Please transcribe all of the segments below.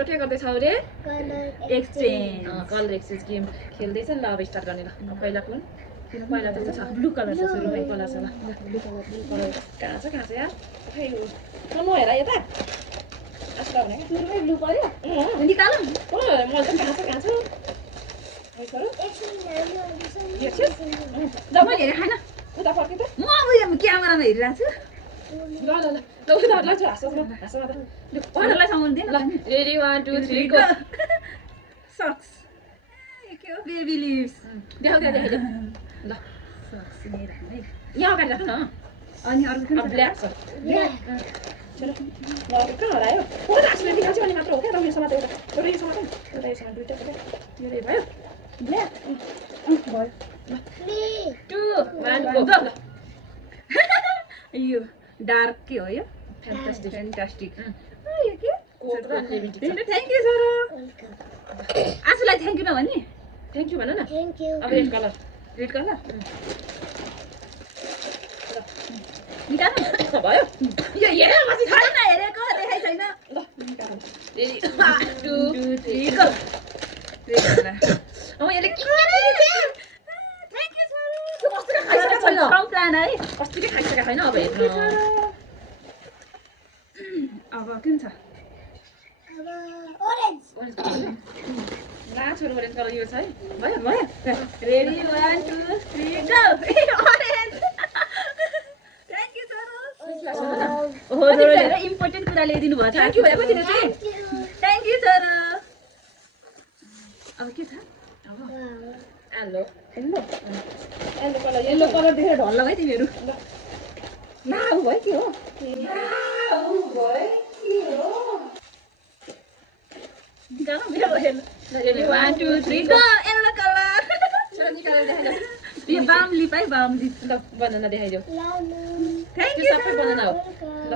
तेरो के गर्दैछौ रे एक्सचेन्ज कलर एक्सचेन्ज गेम खेल्दैछ नि ल अब स्टार्ट गर्ने ल पहिला कुन पहिला त छ ब्लू कलर छ सुरु है कलर छ ल ब्लू कलर कहाँ छ यार खै म हेर यता आस्ता भने सुरुमै ब्लू पर्यो निकालौँ मैले त कहाँ छ मैले हेरेँ खान उता फर्के त म उयो क्यामेरामा हेरिरहेको छु ल उता हाँस अरूलाई सामान दिनु ल रेडी 1 2 3 गो सक्स के हो बेबी लिभ्स देखाउ ल सक्स मेरो है यहाँ अगाडि राख्नु न अनि अर्को कुन ब्ल्याक छ चलो ल कहाँ हरायो हो त आस्ले देखाउँछ भने मात्र हो क्या र यो समात एउटा यो समात एउटा यो समात दुईटा यो रे भयो ब्ल्याक भयो 3 2 1 गो ल यो डार्क के हो यो फ्यान्टास्टिक फ्यान्टास्टिक यो के कोड र लेभिटी थ्याङ्क यू सर आफूलाई थ्याङ्क यू नभन्ने थ्याङ्क यू भन न Thank you. अब रेड कलर निकाल्नु भयो यो हेर माथि छैन हेरेको देखाइ छैन ल रेडी 1 2 3 गो अब यसले के थ्याङ्क यू सर कस्तो खाइसकेको छैन कम्प्लान है अस्तिकै खाइसकेको छैन अब हेर्नु अब कुन छ Orange. ला छोरो ओरेन्ज कलर यो छ है भयो भयो ready 1 2 3 go orange thank you sir ओहो धेरै इम्पोर्टेन्ट कुरा ल्याइदिनु भयो थ्याङ्क यू भएको थियो चाहिँ Thank you. Thank you sir अब के छ hello hello yellow colour yellow colour देखेर ढल्ल भयो तिमीहरू नाउ भयो के हो निकाल्नु मेरो हेर्नु रेडी 1 2 3 गो येल्लो कलर छोरो निकालेर देखाइदेऊ यो बाम लिप है बाम लिप ल बनाना देखाइदेऊ Lemon. थ्याङ्क त्यो यू सबै बनाना हो ल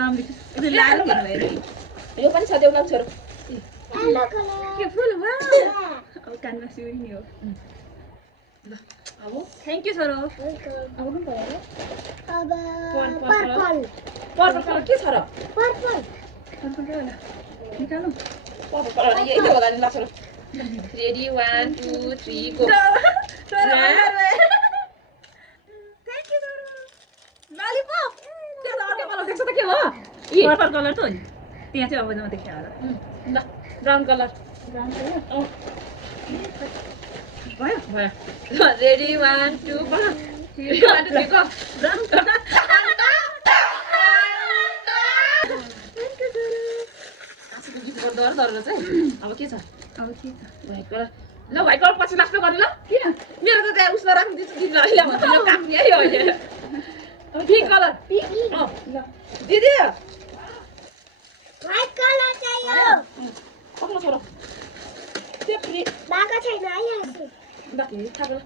बाम लिप यो लाल हेर्नु भयो यो पनि छ देउला छोरो Yellow color. के फुल वाउ Yeah. अब कानमा सिउरी नि हो ल अब थ्याङ्क यू सर Welcome. अब कुन भयो Purple. पर्पल कलर के छ र Purple. निकाल्नु पर्पल कलर यही त होला नि ल छोरो ready 1 2 3 go thank you sir lollipop त्यो त अर्को कलर देख्छ त के हो पर्पल कलर त हो नि त्यहाँ चाहिँ अब नदेखियो होला ल ब्राउन कलर भयो भयो ल रेडी 1 2 बना 1 2 3 गो ब्राउन कलर आजको गीत गर्दा डर चाहिँ अब के छ अब के छ व्हाइट कलर ल व्हाइट कलर पछि लास्टमा गर्ने ल किन मेरो त त्यहाँ उसमा राखिदिन्छु दिदी अहिले भन्छ यो काट्ने है अहिले अब पिङ्क कलर अँ ल दिदी White color चाहियो. पक्न छोरो त्यो फ्री भएको छैन है यहाँ ल थाहा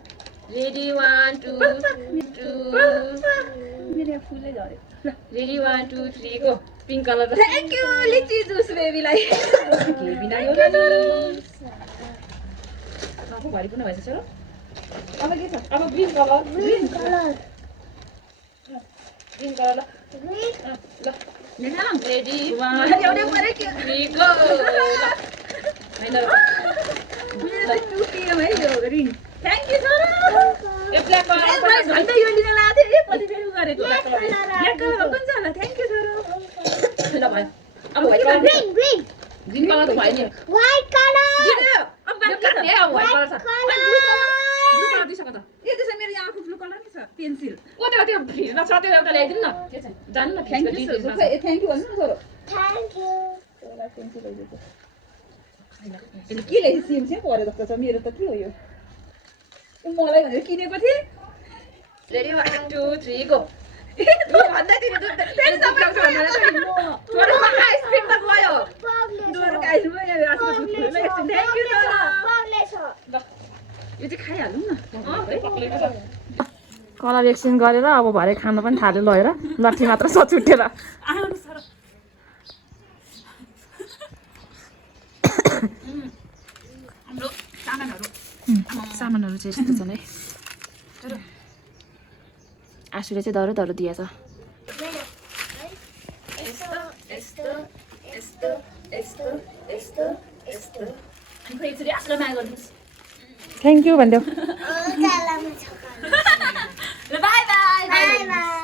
रेडी 1 2 2 मेरो फुलै झऱ्यो ल ready 1 2 3 go pink colour thank you लिची जुस बेबीलाई के बिना यो अब भरि पनि भएछ छोरो अब के छ अब green colour Green color. Green colour ल Green. ल निकालौँ रेडी 1 एउटै पऱ्यो के 3 गो हैन मेरो चाहिँ टुकियो है यो ring thank you sir A black colour अन्त यो लिन लाएको थिएँ पछि फेरि गरेको Black color. ब्ल्याक कलर कुन छ होला थ्याङ्क यू सर ल भयो अब white colour Green. Green. Green colour त भयो नि White color. अब बाँकी छ काट्ने अब व्हाइट कलर छ ब्लू Color. कलर दिइसक्यो त यो त्यसो मेरो यहाँ आएको ब्लू कलर नि छ पेन्सिल ओ त्यो फ्रिजमा छ त्यो एउटा ल्याइदिनु न के चाहिँ जानु न thank you sir thank you भन्नु न सर Thank you. यसले के लेखेँ सिम चाहिँ पऱ्यो जस्तो छ मेरो त के हो यो मलाई भनेर किनेको थिएँ रेडी 1 2 3 गो भन्दै थिएँ फेरि सबै छोरो स्पिड त गयो डोरको आइसक्यो यहाँ आजको दुध खुल्ला एकछिन थ्याङ्क यू सर ल यो चाहिँ खाइहालौँ न कलर एक्सचेन्ज गरेर अब भरे खान पनि थाल्यो ल हेर लट्ठी मात्र छ छुट्टेर आउनु सर हाम्रो सामानहरू चाहिँ यस्तो छन् है आशुले चाहिँ दह्रो दह्रो दिएछ यस्तो यस्तो यस्तो यस्तो अनि फेरि एकचोटि आश्रम माया गर्नुहोस् थ्याङ्क यू भनिदेऊ गालामा छ ल बाई बाई बाई बाई